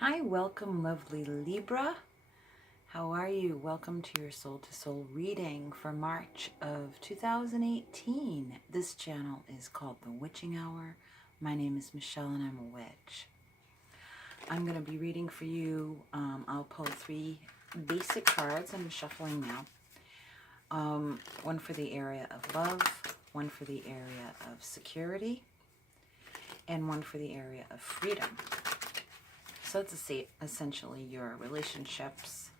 Hi, welcome lovely Libra. How are you? Welcome to your Soul to Soul reading for March of 2018. This channel is called The Witching Hour. My name is Michelle and I'm a witch. I'm going to be reading for you. I'll pull three basic cards. I'm shuffling now. One for the area of love, one for the area of security, and one for the area of freedom. So it's essentially your relationships,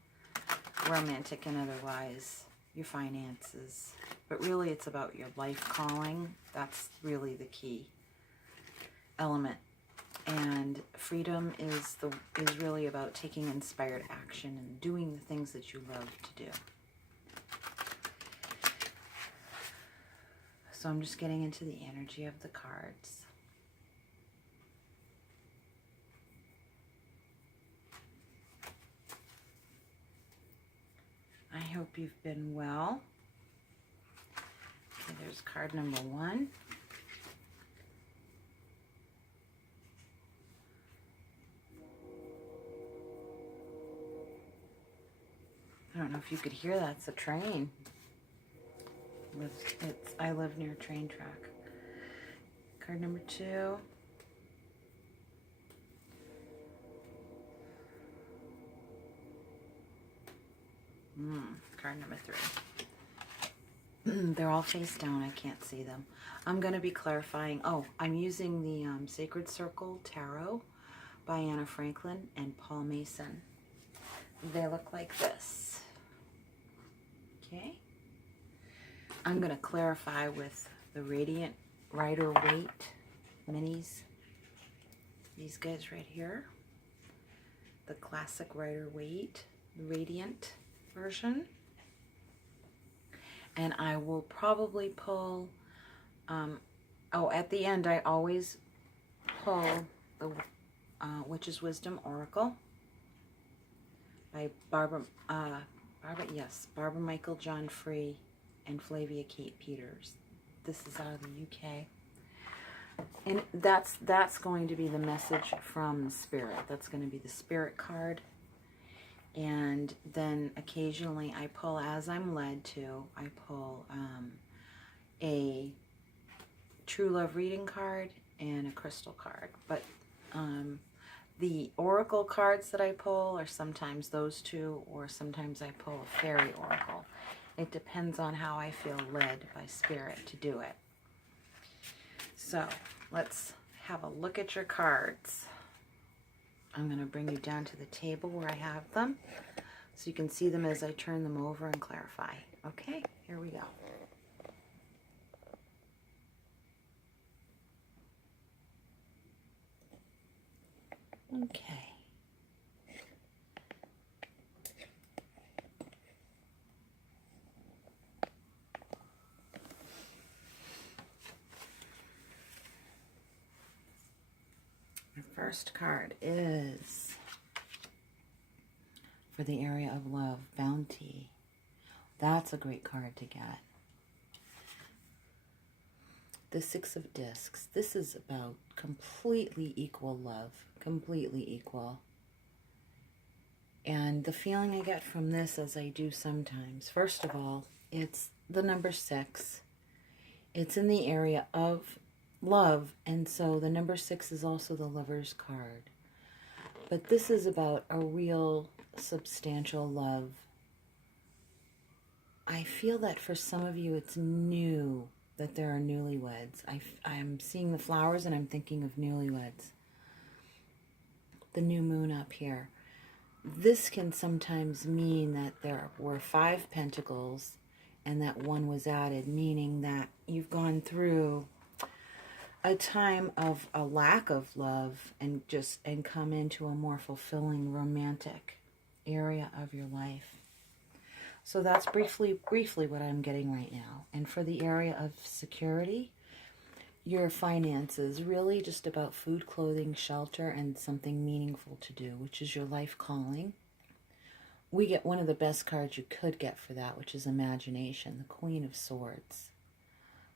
romantic and otherwise, your finances. But really it's about your life calling. That's really the key element. And freedom is really about taking inspired action and doing the things that you love to do. So I'm just getting into the energy of the cards. I hope you've been well. Okay, there's card number one. I don't know if you could hear that. It's a train. I live near a train track. Card number two. Card number three. They're all face down. I can't see them. I'm going to be clarifying. Oh, I'm using the Sacred Circle Tarot by Anna Franklin and Paul Mason. They look like this. Okay. I'm going to clarify with the Radiant Rider-Waite minis. These guys right here. The classic Rider-Waite, Radiant version. And I will probably pull, at the end I always pull the Witch's Wisdom Oracle by Barbara Michael John Free and Flavia Kate Peters. This is out of the UK. And that's going to be the message from Spirit. That's going to be the Spirit card. And then occasionally I pull, as I'm led to, I pull a True Love reading card and a crystal card. But the oracle cards that I pull are sometimes those two, or sometimes I pull a fairy oracle. It depends on how I feel led by Spirit to do it. So let's have a look at your cards. I'm going to bring you down to the table where I have them so you can see them as I turn them over and clarify. Okay, here we go. Okay. The first card is for the area of love, Bounty. That's a great card to get. The Six of Discs. This is about completely equal love. Completely equal. And the feeling I get from this, as I do sometimes, first of all, it's the number 6. It's in the area of love, and so the number 6 is also the Lover's card. But this is about a real substantial love. I feel that for some of you it's new, that there are newlyweds. I'm seeing the flowers and I'm thinking of newlyweds. The new moon up here. This can sometimes mean that there were 5 pentacles and that 1 was added, meaning that you've gone through a time of a lack of love and come into a more fulfilling romantic area of your life. So that's briefly what I'm getting right now. And for the area of security, your finances, really just about food, clothing, shelter, and something meaningful to do, which is your life calling. We get one of the best cards you could get for that, which is imagination, the Queen of Swords.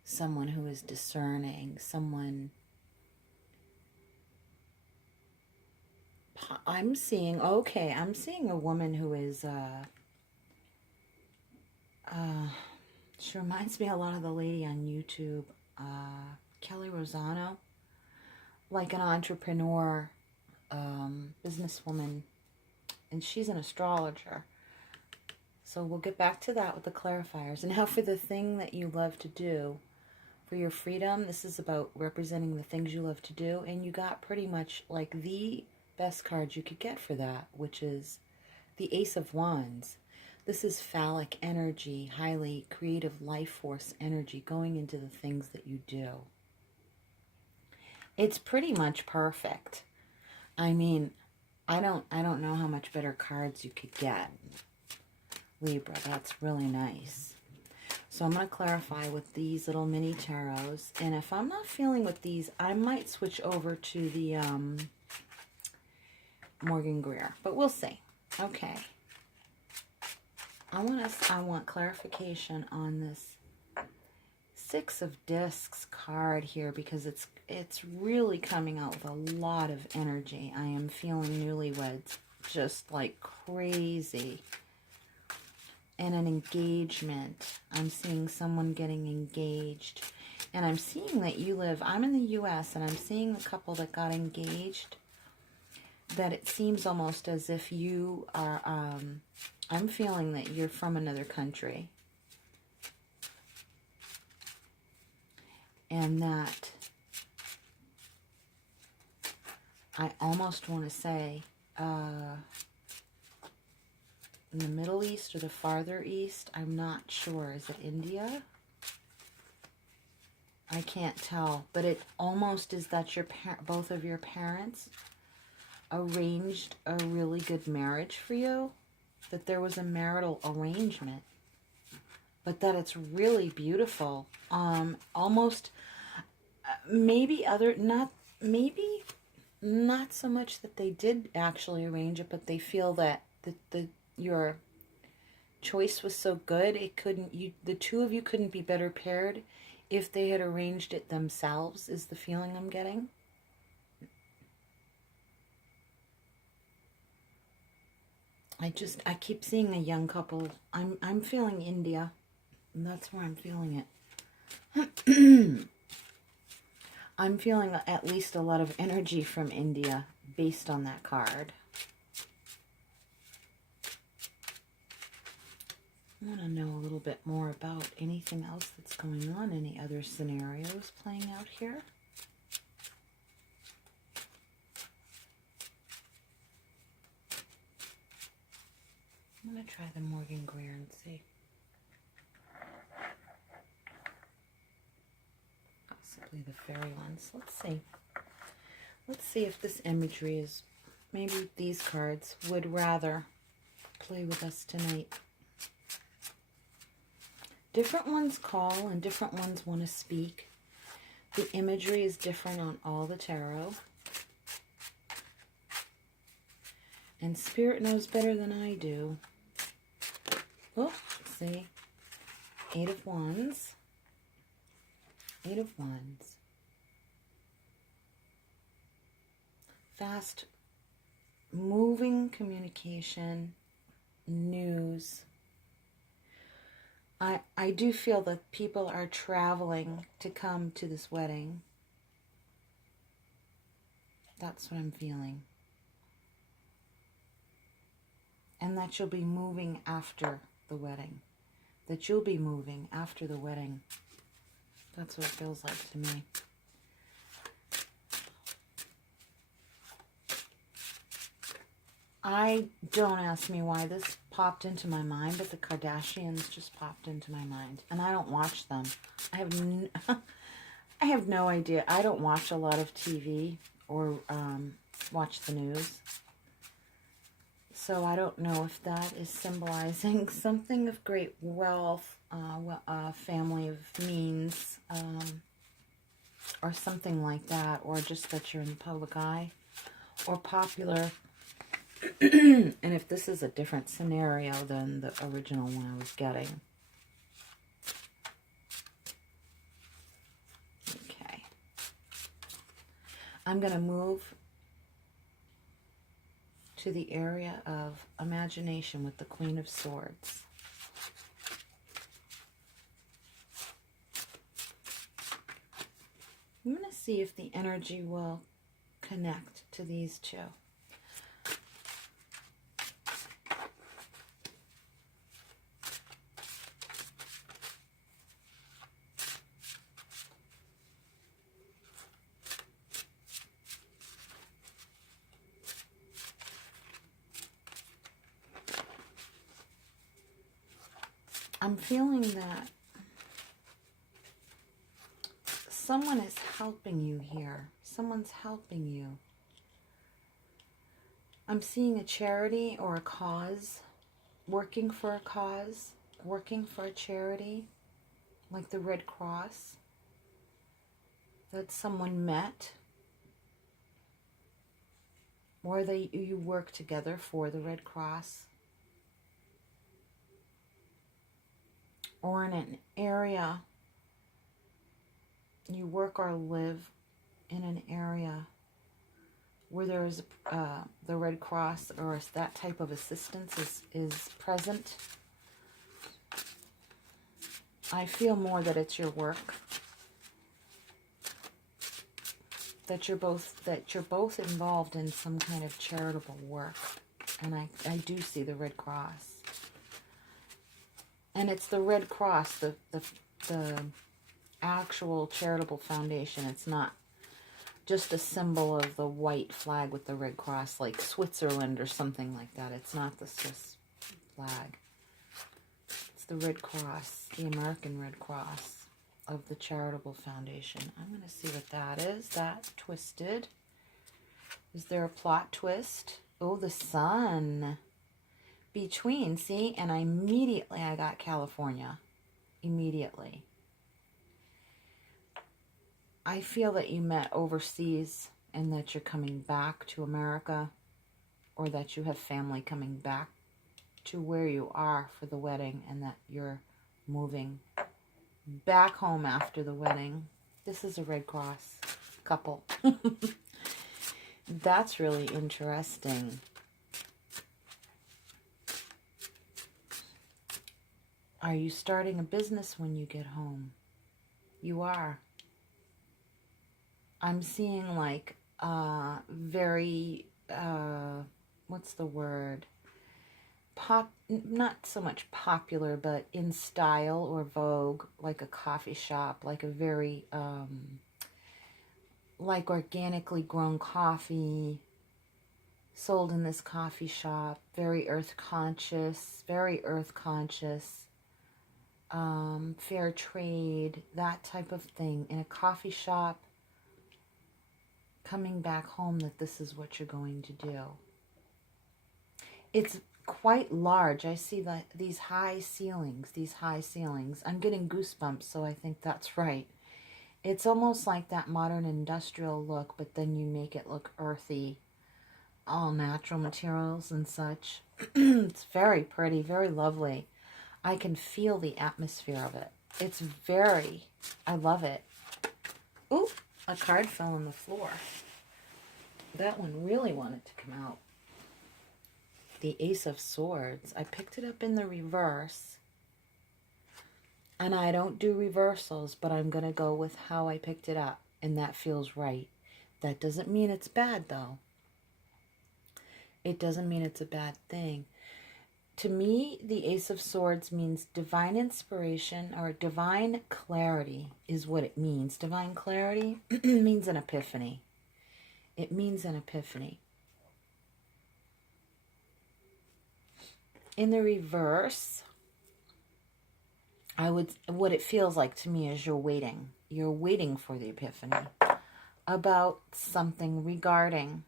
Someone who is discerning, someone I'm seeing, okay, I'm seeing a woman who is, she reminds me a lot of the lady on YouTube, Kelly Rosano, like an entrepreneur, businesswoman, and she's an astrologer. So we'll get back to that with the clarifiers. And now for the thing that you love to do, for your freedom, this is about representing the things you love to do, and you got pretty much like the best card you could get for that, which is the Ace of Wands. This is phallic energy, highly creative life force energy going into the things that you do. It's pretty much perfect. I mean, I don't know how much better cards you could get, Libra. That's really nice. So I'm going to clarify with these little mini tarots, and if I'm not feeling with these, I might switch over to the Morgan Greer, but we'll see. Okay. I want clarification on this Six of Discs card here, because it's really coming out with a lot of energy. I am feeling newlyweds just like crazy. And an engagement. I'm seeing someone getting engaged. And I'm seeing that you live, I'm in the U.S., and I'm seeing the couple that got engaged, that it seems almost as if you are, I'm feeling that you're from another country. And that I almost want to say, in the Middle East or the farther east, I'm not sure. Is it India? I can't tell, but it almost is that your both of your parents arranged a really good marriage for you, that there was a marital arrangement, but that it's really beautiful. Almost maybe not so much that they did actually arrange it, but they feel that your choice was so good, the two of you couldn't be better paired if they had arranged it themselves, is the feeling I'm getting. I keep seeing a young couple. I'm feeling India, and that's where I'm feeling it. I'm feeling at least a lot of energy from India based on that card. I want to know a little bit more about anything else that's going on, any other scenarios playing out here. I'm going to try the Morgan Greer and see. Possibly the fairy ones. Let's see. Let's see if this imagery is, maybe these cards would rather play with us tonight. Different ones call and different ones want to speak. The imagery is different on all the tarot. And Spirit knows better than I do. Oh, let's see. Eight of Wands. Eight of Wands. Fast moving communication, news. I do feel that people are traveling to come to this wedding. That's what I'm feeling. And that you'll be moving after the wedding. That you'll be moving after the wedding. That's what it feels like to me. Don't ask me why this popped into my mind, but the Kardashians just popped into my mind. And I don't watch them. I have no idea. I don't watch a lot of TV or watch the news. So I don't know if that is symbolizing something of great wealth, family of means, or something like that, or just that you're in the public eye, or popular. And if this is a different scenario than the original one I was getting. Okay. I'm going to move to the area of imagination with the Queen of Swords. I'm going to see if the energy will connect to these two. I'm feeling that someone is helping you here. Someone's helping you. I'm seeing a charity or a cause, working for a cause, working for a charity, like the Red Cross, that someone met, or you work together for the Red Cross, or in an area, you work or live in an area where there is the Red Cross or that type of assistance is present. I feel more that it's your work, that you're both involved in some kind of charitable work, and I do see the Red Cross. And it's the Red Cross, the actual charitable foundation. It's not just a symbol of the white flag with the Red Cross, like Switzerland or something like that. It's not the Swiss flag. It's the Red Cross, the American Red Cross of the charitable foundation. I'm going to see what that is. That twisted. Is there a plot twist? Oh, the sun. Between, see, and I got California. Immediately. I feel that you met overseas and that you're coming back to America, or that you have family coming back to where you are for the wedding, and that you're moving back home after the wedding. This is a Red Cross couple. That's really interesting. Are you starting a business when you get home? You are. I'm seeing like very, what's the word? Not so much popular, but in style or vogue, like a coffee shop, like a very, like organically grown coffee sold in this coffee shop, very earth conscious, fair trade, that type of thing, in a coffee shop, coming back home, that this is what you're going to do. It's quite large. I see that these high ceilings. I'm getting goosebumps, so I think that's right. It's almost like that modern industrial look, but then you make it look earthy, all natural materials and such. It's very pretty, very lovely. I can feel the atmosphere of it. It's very, I love it. Ooh, a card fell on the floor. That one really wanted to come out. The Ace of Swords. I picked it up in the reverse. And I don't do reversals, but I'm going to go with how I picked it up. And that feels right. That doesn't mean it's bad, though. It doesn't mean it's a bad thing. To me, the Ace of Swords means divine inspiration or divine clarity is what it means. Divine clarity means an epiphany. It means an epiphany. In the reverse, what it feels like to me is you're waiting. You're waiting for the epiphany about something regarding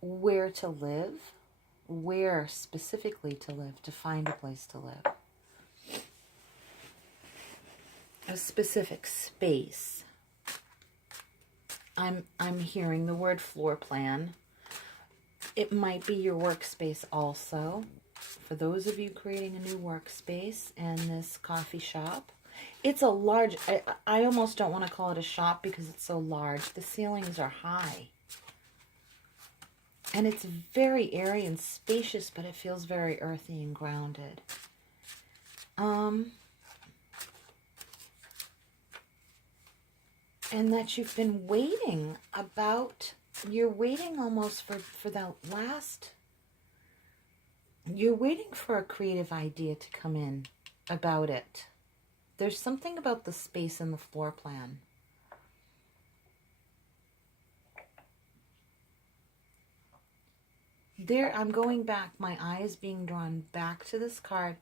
where to live, where specifically to live, to find a place to live. A specific space. I'm hearing the word floor plan. It might be your workspace also. For those of you creating a new workspace in this coffee shop, it's a large, I almost don't want to call it a shop because it's so large. The ceilings are high. And it's very airy and spacious, but it feels very earthy and grounded. And that you've been waiting about, you're waiting almost for that last, you're waiting for a creative idea to come in about it. There's something about the space in the floor plan. There, I'm going back, my eye is being drawn back to this card.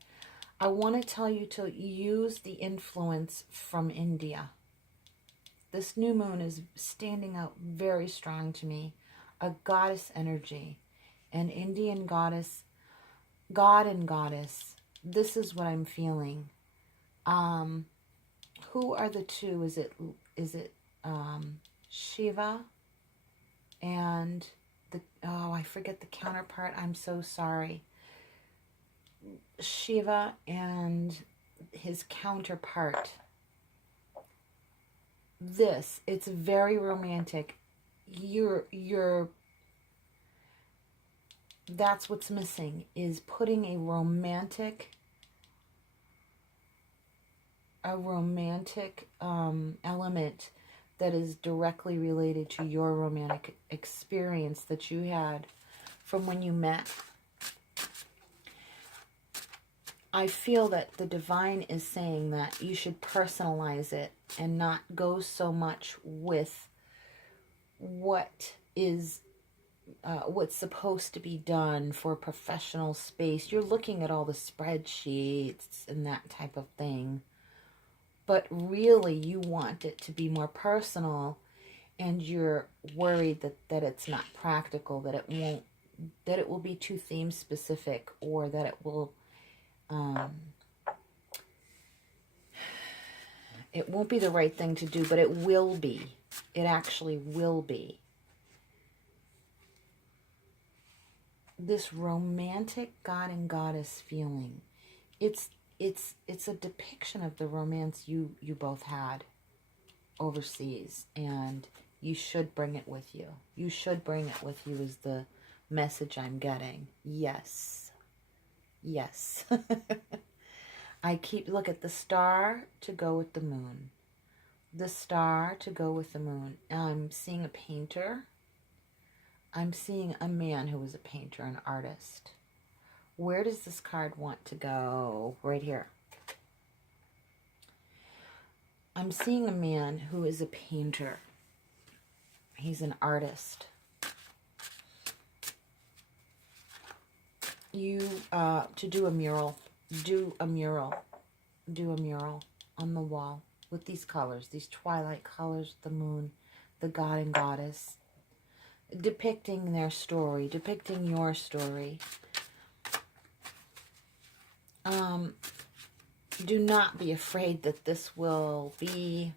I want to tell you to use the influence from India. This new moon is standing out very strong to me. A goddess energy, an Indian goddess, god and goddess. This is what I'm feeling. Who are the two? Is it Shiva and the, oh, I forget the counterpart. I'm so sorry. Shiva and his counterpart. This, it's very romantic. That's what's missing, is putting a romantic element that is directly related to your romantic experience that you had from when you met. I feel that the divine is saying that you should personalize it and not go so much with what is what's supposed to be done for a professional space. You're looking at all the spreadsheets and that type of thing, but really you want it to be more personal, and you're worried that it's not practical, that it will be too theme specific, or that it will it won't be the right thing to do, but it will be. It actually will be. This romantic god and goddess feeling. It's a depiction of the romance you both had overseas, and you should bring it with you. You should bring it with you is the message I'm getting. Yes. Yes. I look at the star to go with the moon. The star to go with the moon. I'm seeing a painter. I'm seeing a man who is a painter, an artist. Where does this card want to go? Right here. I'm seeing a man who is a painter. He's an artist. To do a mural. Do a mural on the wall with these colors, these twilight colors, the moon, the god and goddess, depicting their story, depicting your story. Do not be afraid that this will be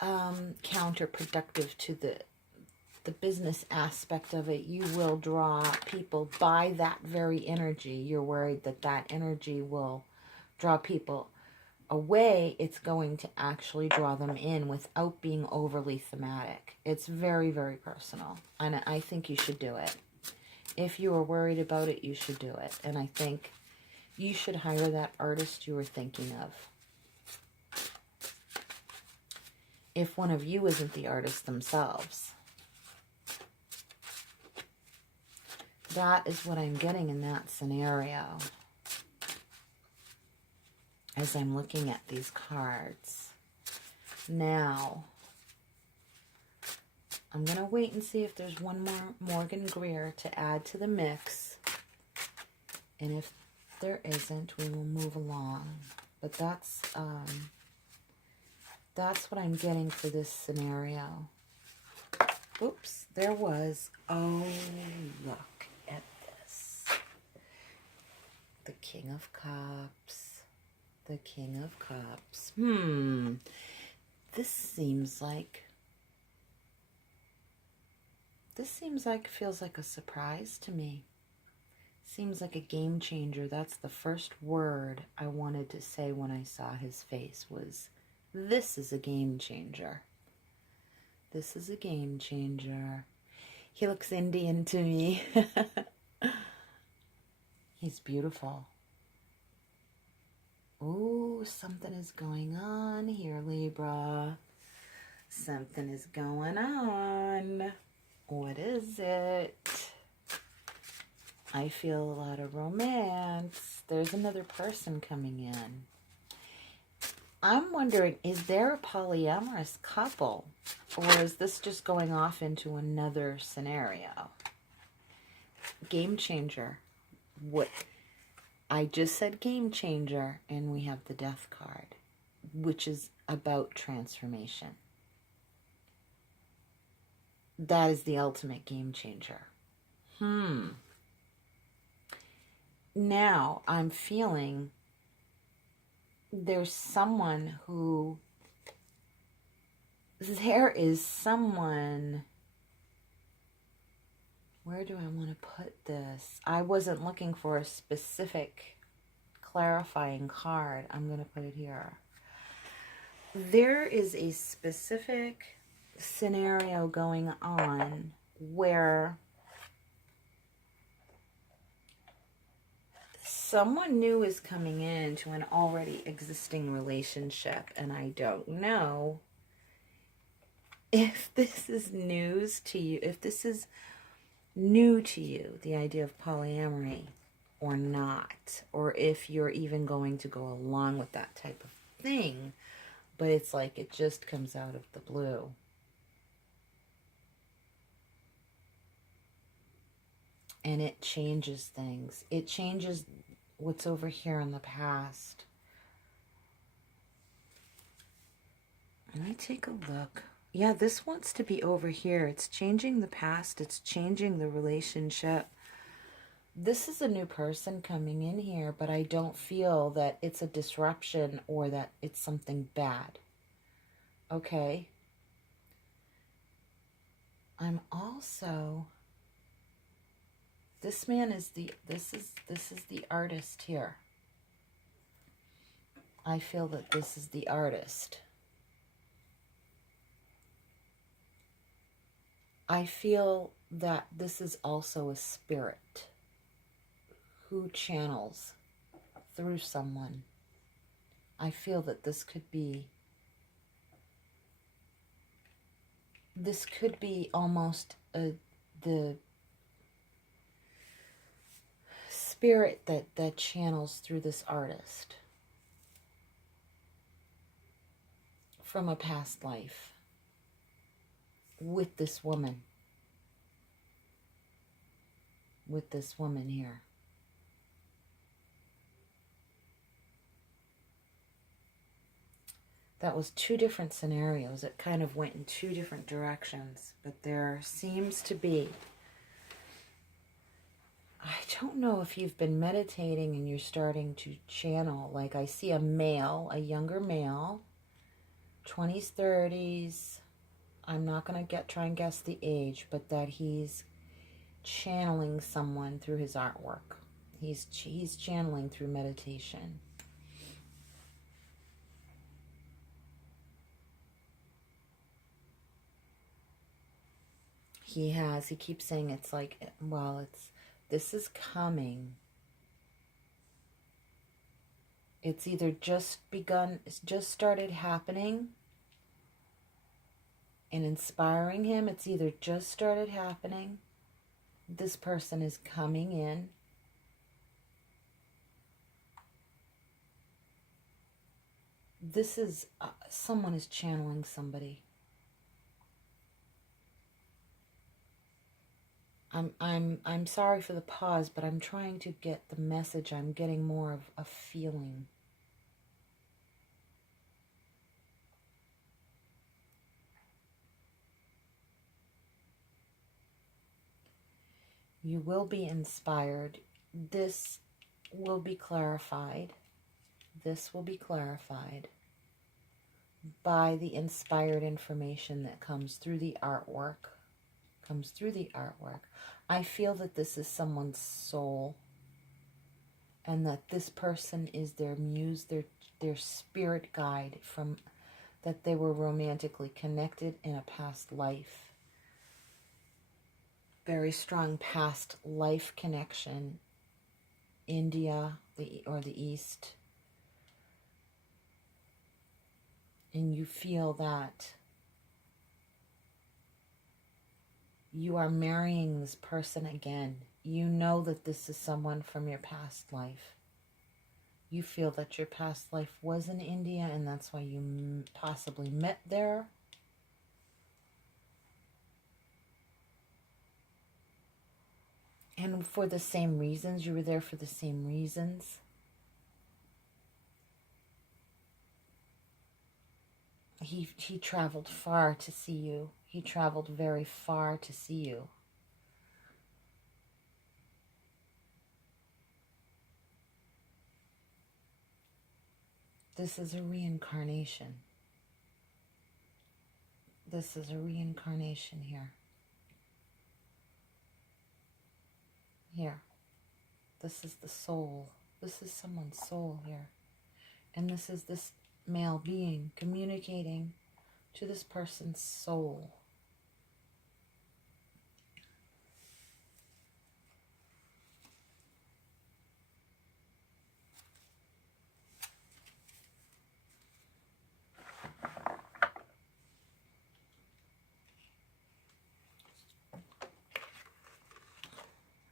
counterproductive to the business aspect of it. You will draw people by that very energy. You're worried that that energy will draw people away. It's going to actually draw them in without being overly thematic. It's very, very personal, and I think you should do it. If you are worried about it, you should do it. And I think you should hire that artist you were thinking of, if one of you isn't the artist themselves. That is what I'm getting in that scenario as I'm looking at these cards. Now, I'm going to wait and see if there's one more Morgan Greer to add to the mix. And if there isn't, we will move along. But that's what I'm getting for this scenario. Oops, there was. Oh, look at this. The King of Cups. The King of Cups. This seems like feels like a surprise to me. Seems like a game changer. That's the first word I wanted to say when I saw his face was, this is a game changer. This is a game changer. He looks Indian to me. He's beautiful. Ooh, something is going on here, Libra. Something is going on. What is it? I feel a lot of romance. There's another person coming in. I'm wondering, is there a polyamorous couple? Or is this just going off into another scenario? Game changer. What? I just said game changer, and we have the death card, which is about transformation. That is the ultimate game changer. Now I'm feeling there's someone who, there is someone, where do I want to put this? I wasn't looking for a specific clarifying card. I'm going to put it here. There is a specific scenario going on where someone new is coming into an already existing relationship, and I don't know if this is news to you, if this is new to you, the idea of polyamory, or not, or if you're even going to go along with that type of thing, but it's like it just comes out of the blue. And it changes things. It changes what's over here in the past. Let me take a look. Yeah, this wants to be over here. It's changing the past. It's changing the relationship. This is a new person coming in here, but I don't feel that it's a disruption or that it's something bad. Okay. I'm also, this man is this is the artist here. I feel that this is the artist. I feel that this is also a spirit who channels through someone. I feel that this could be almost the spirit that channels through this artist from a past life with this woman here. That was two different scenarios. It kind of went in two different directions, but there seems to be, I don't know if you've been meditating and you're starting to channel, like I see a male, a younger male, 20s, 30s. I'm not going to try and guess the age, but that he's channeling someone through his artwork. He's channeling through meditation. He keeps saying it's like, well, this is coming. It's either just begun, it's just started happening and inspiring him. It's either just started happening. This person is coming in. This is, someone is channeling somebody. I'm sorry for the pause, but I'm trying to get the message. I'm getting more of a feeling. You will be inspired. This will be clarified. This will be clarified by the inspired information that comes through the artwork. I feel that this is someone's soul, and that this person is their muse, their spirit guide, from that they were romantically connected in a past life. very strong past life connection, India or the East, and you feel that you are marrying this person again. You know that this is someone from your past life. You feel that your past life was in India and that's why you possibly met there. And for the same reasons, you were there for the same reasons. He traveled far to see you. He traveled very far to see you. This is a reincarnation. This is a reincarnation here. Here. This is the soul. This is someone's soul here. And this is this male being communicating to this person's soul.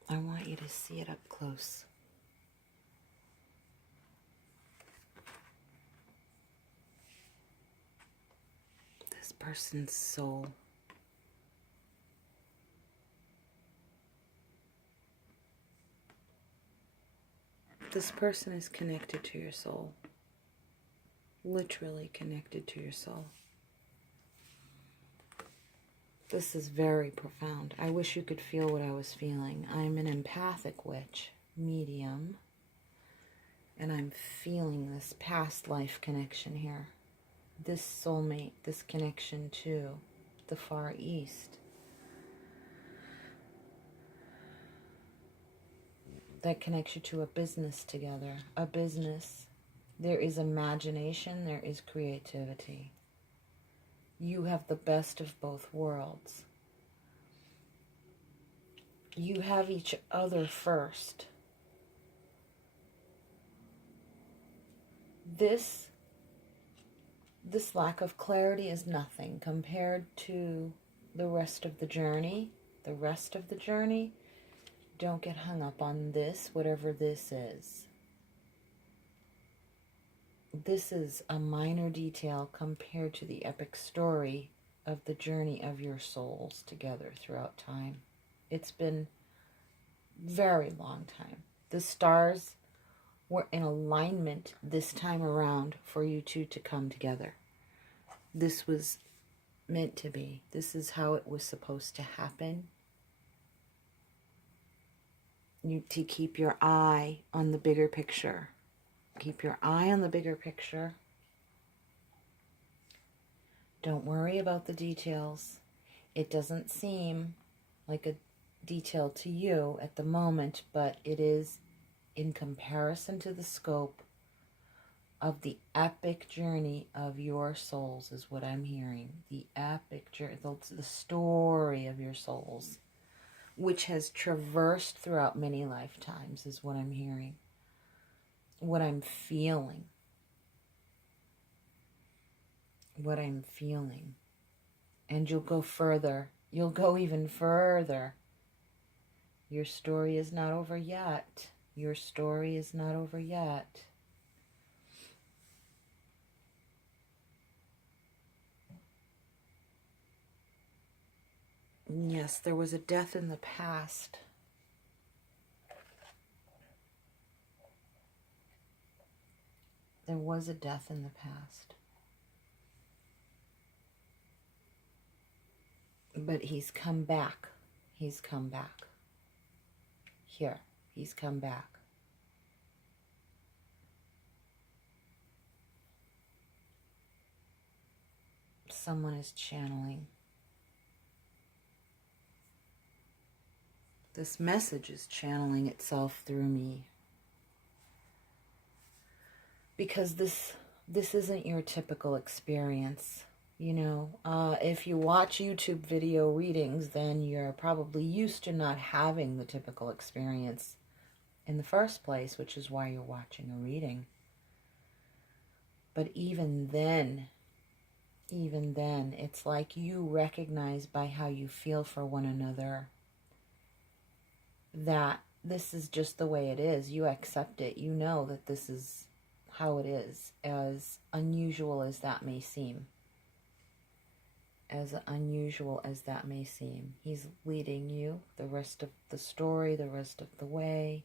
I want you to see it up close. This person's soul. This person is connected to your soul. Literally connected to your soul. This is very profound. I wish you could feel what I was feeling. I'm an empathic witch, medium, and I'm feeling this past life connection here. This soulmate, this connection to the Far East. That connects you to a business together. A business. There is imagination, there is creativity. You have the best of both worlds. You have each other first. This lack of clarity is nothing compared to the rest of the journey. The rest of the journey, don't get hung up on this, whatever this is. This is a minor detail compared to the epic story of the journey of your souls together throughout time. It's been a very long time. The stars were in alignment this time around for you two to come together. This was meant to be. This is how it was supposed to happen. You to keep your eye on the bigger picture. Keep your eye on the bigger picture. Don't worry about the details. It doesn't seem like a detail to you at the moment, but it is in comparison to the scope of the epic journey of your souls is what I'm hearing. The epic journey, the story of your souls, which has traversed throughout many lifetimes is what I'm hearing. What I'm feeling. What I'm feeling. And you'll go further. You'll go even further. Your story is not over yet. Your story is not over yet. Yes, there was a death in the past. There was a death in the past. But he's come back. He's come back. Here, he's come back. Someone is channeling. This message is channeling itself through me. Because this isn't your typical experience. You know, if you watch YouTube video readings, then you're probably used to not having the typical experience in the first place, which is why you're watching a reading. But even then, it's like you recognize by how you feel for one another that this is just the way it is. You accept it. You know that this is how it is, as unusual as that may seem. As unusual as that may seem. He's leading you the rest of the story, the rest of the way.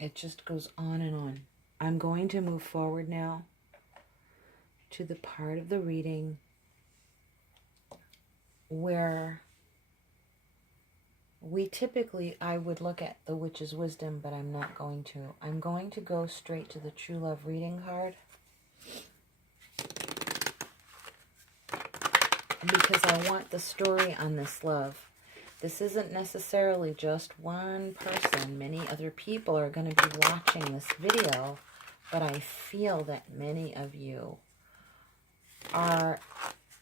It just goes on and on. I'm going to move forward now to the part of the reading where I would look at the Witch's Wisdom, but I'm not going to. I'm going to go straight to the True Love reading card, because I want the story on this love. This isn't necessarily just one person. Many other people are going to be watching this video, but I feel that many of you are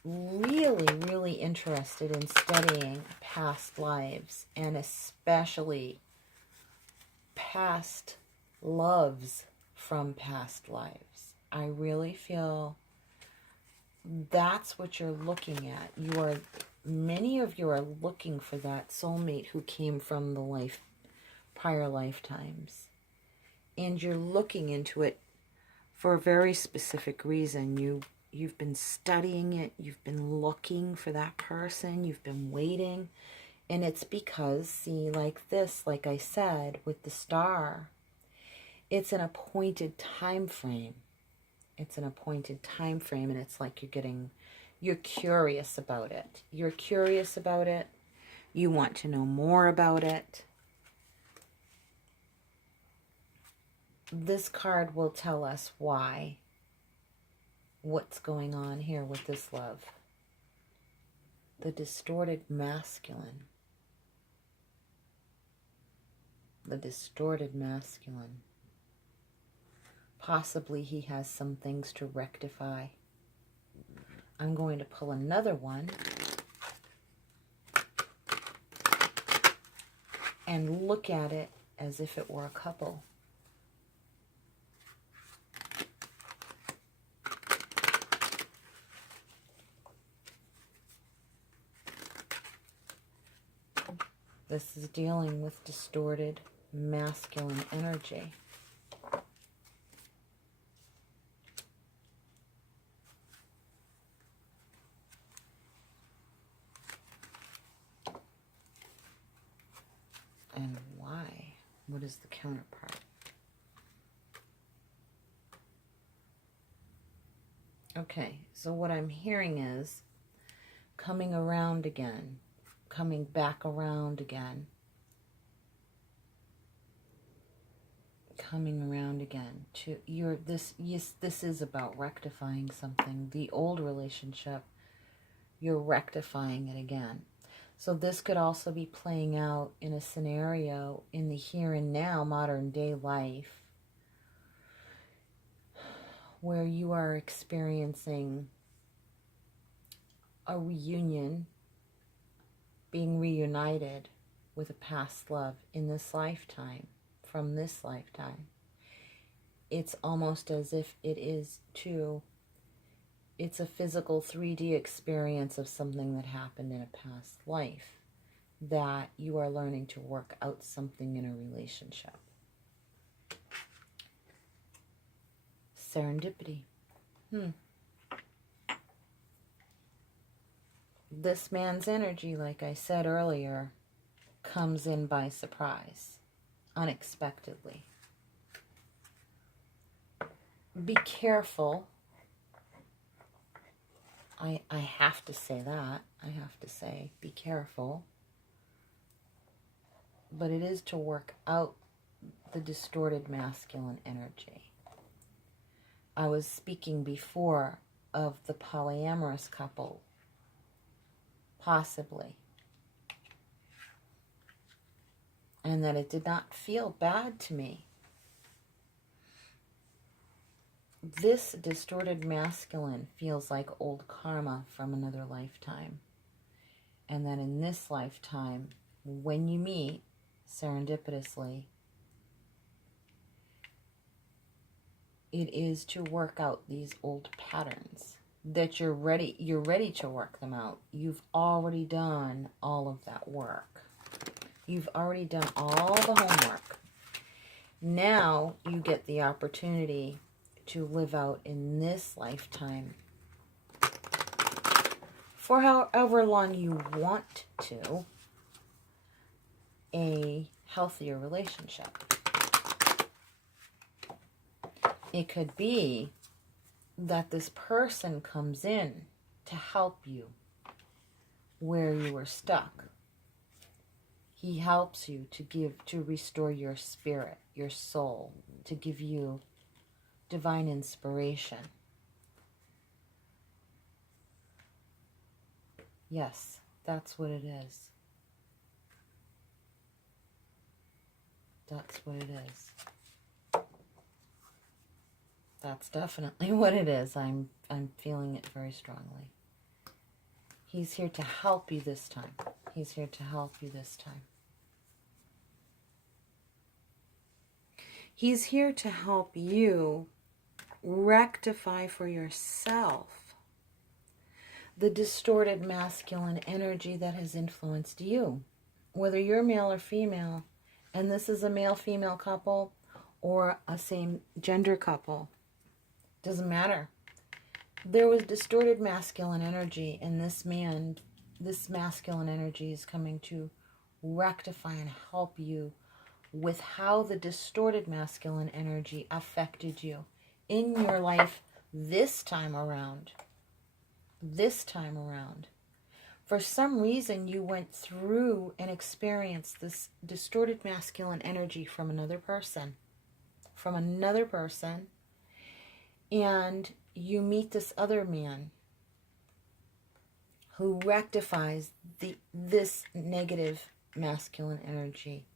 really, really interested in studying past lives, and especially past loves from past lives. I really feel that's what you're looking at. Many of you are looking for that soulmate who came from the prior lifetimes. And you're looking into it for a very specific reason. You've been studying it. You've been looking for that person. You've been waiting. And it's because, see, like this, like I said, with the star, it's an appointed time frame. It's an appointed time frame, and it's like you're curious about it. You're curious about it. You want to know more about it. This card will tell us why. What's going on here with this love? The distorted masculine. The distorted masculine. Possibly he has some things to rectify. I'm going to pull another one and look at it as if it were a couple. This is dealing with distorted masculine energy. And why? What is the counterpart? Okay, so what I'm hearing is coming around again, coming back around again, coming around again to this is about rectifying something. The old relationship, you're rectifying it again. So this could also be playing out in a scenario in the here and now, modern day life, where you are experiencing a reunion, being reunited with a past love in this lifetime, from this lifetime. It's almost as if it's a physical 3D experience of something that happened in a past life, that you are learning to work out something in a relationship. Serendipity. This man's energy, like I said earlier, comes in by surprise, unexpectedly. Be careful. I have to say that. I have to say, be careful. But it is to work out the distorted masculine energy. I was speaking before of the polyamorous couple, possibly. And that it did not feel bad to me this distorted masculine feels like old karma from another lifetime. And then in this lifetime, when you meet serendipitously, it is to work out these old patterns that you're ready to work them out. You've already done all of that work. You've already done all the homework. Now you get the opportunity to live out in this lifetime for however long you want to, a healthier relationship. It could be that this person comes in to help you where you were stuck. He helps you to restore your spirit, your soul, to give you divine inspiration. Yes, that's what it is. That's what it is. That's definitely what it is. I'm feeling it very strongly. He's here to help you this time. He's here to help you this time. He's here to help you rectify for yourself the distorted masculine energy that has influenced you. Whether you're male or female, and this is a male-female couple or a same-gender couple, doesn't matter. There was distorted masculine energy, and this masculine energy is coming to rectify and help you with how the distorted masculine energy affected you in your life this time around. This time around. For some reason, you went through and experienced this distorted masculine energy from another person. And you meet this other man who rectifies this negative masculine energy.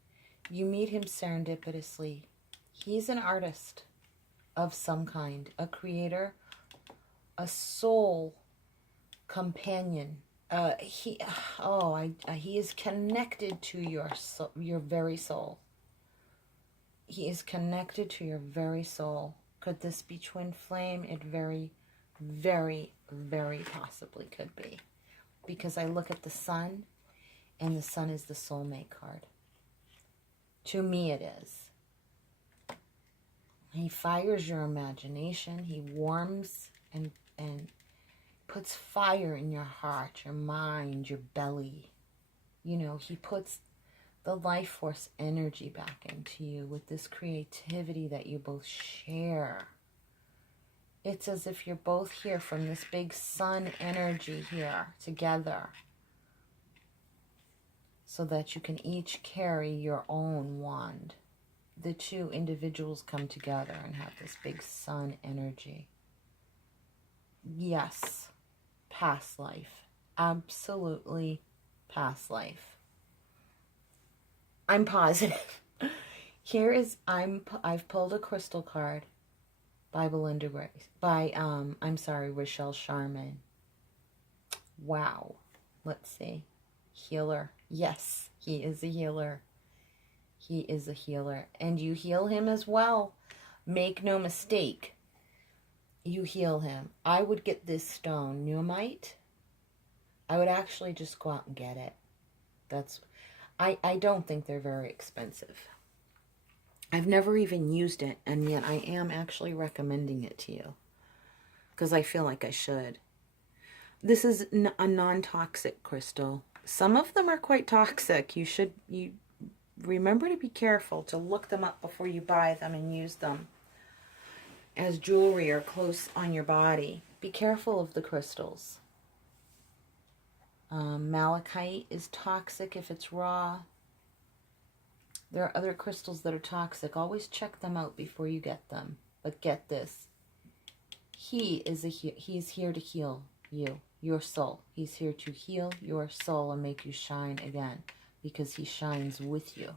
You meet him serendipitously. He's an artist of some kind, a creator, a soul companion. He is connected to your very soul. He is connected to your very soul. Could this be twin flame? It very, very, very possibly could be. Because I look at the sun, and the sun is the soulmate card. To me it is. He fires your imagination. He warms and puts fire in your heart, your mind, your belly. You know, he puts the life force energy back into you with this creativity that you both share. It's as if you're both here from this big sun energy here together, so that you can each carry your own wand. The two individuals come together and have this big sun energy. Yes, past life. Absolutely past life. I'm positive. Here is, I've pulled a crystal card by Belinda Grace, Rochelle Sharman. Wow. Let's see. Healer. Yes, he is a healer. He is a healer. And you heal him as well. Make no mistake. You heal him. I would get this stone, Neumite. I would actually just go out and get it. I don't think they're very expensive. I've never even used it, and yet I am actually recommending it to you, because I feel like I should. This is a non-toxic crystal. Some of them are quite toxic. You remember to be careful to look them up before you buy them and use them as jewelry or close on your body. Be careful of the crystals. Malachite is toxic if it's raw. There are other crystals that are toxic. Always check them out before you get them. But get this. He's here to heal you, your soul. He's here to heal your soul and make you shine again, because he shines with you.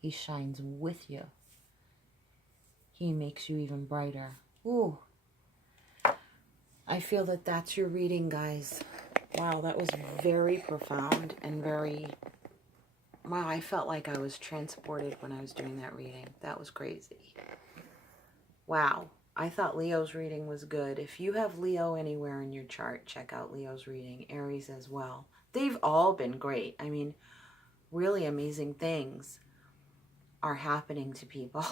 He shines with you. He makes you even brighter. Ooh. I feel that that's your reading, guys. Wow, that was very profound and very... Wow, I felt like I was transported when I was doing that reading. That was crazy. Wow. I thought Leo's reading was good. If you have Leo anywhere in your chart, check out Leo's reading. Aries as well. They've all been great. I mean, really amazing things are happening to people.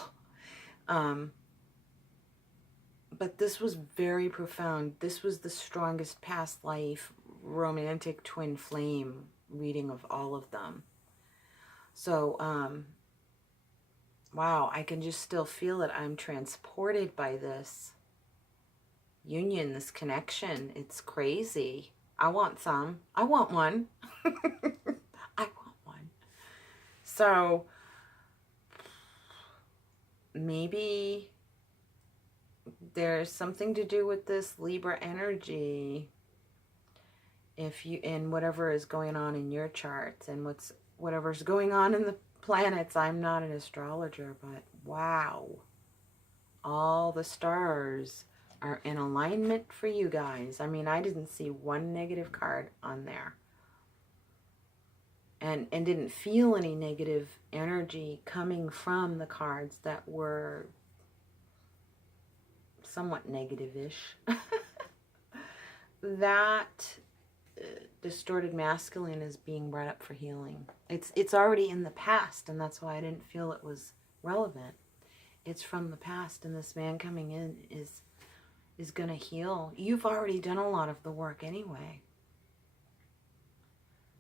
But this was very profound. This was the strongest past life romantic twin flame reading of all of them. So, wow, I can just still feel it. I'm transported by this union, this connection. It's crazy. I want some. I want one. I want one. So, maybe there's something to do with this Libra energy. If you, in whatever is going on in your charts and whatever's going on in the planets. I'm not an astrologer, but wow. All the stars are in alignment for you guys. I mean, I didn't see one negative card on there. And didn't feel any negative energy coming from the cards that were somewhat negative-ish. That distorted masculine is being brought up for healing. It's already in the past, and that's why I didn't feel it was relevant. It's from the past, and this man coming in is going to heal. You've already done a lot of the work anyway.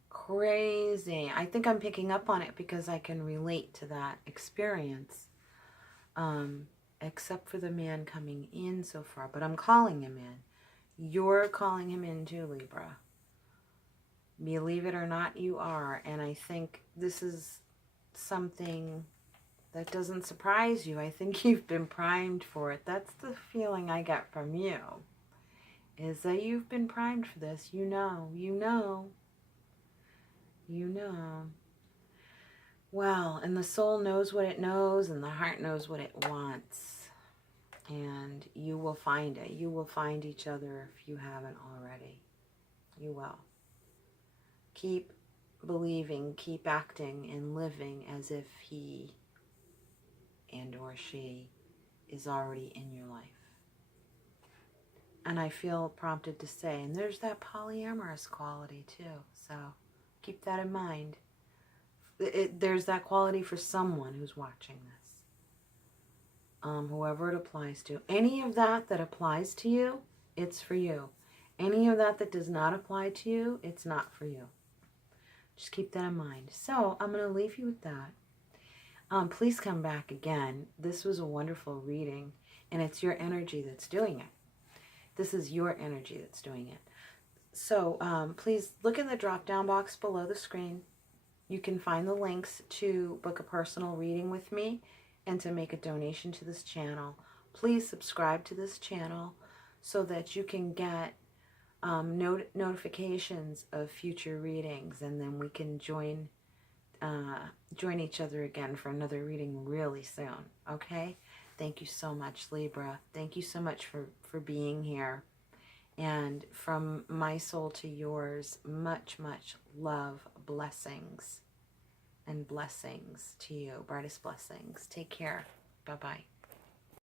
Crazy. I think I'm picking up on it because I can relate to that experience. Except for the man coming in so far, but I'm calling him in. You're calling him in too, Libra. Believe it or not, you are. And I think this is something that doesn't surprise you. I think you've been primed for it. That's the feeling I get from you, is that you've been primed for this. You know, you know, you know. Well, and the soul knows what it knows, and the heart knows what it wants. And you will find it. You will find each other if you haven't already. You will. Keep believing, keep acting and living as if he and or she is already in your life. And I feel prompted to say, and there's that polyamorous quality too. So keep that in mind. There's that quality for someone who's watching this. Whoever it applies to. Any of that applies to you, it's for you. Any of that does not apply to you, it's not for you. Just keep that in mind. So I'm going to leave you with that. Please come back again. This was a wonderful reading, and it's your energy that's doing it. This is your energy that's doing it. So please look in the drop-down box below the screen. You can find the links to book a personal reading with me and to make a donation to this channel. Please subscribe to this channel so that you can get notifications of future readings, and then we can join each other again for another reading really soon. Okay? Thank you so much, Libra. Thank you so much for being here. And from my soul to yours, much, much love, blessings, and blessings to you. Brightest blessings. Take care. Bye-bye.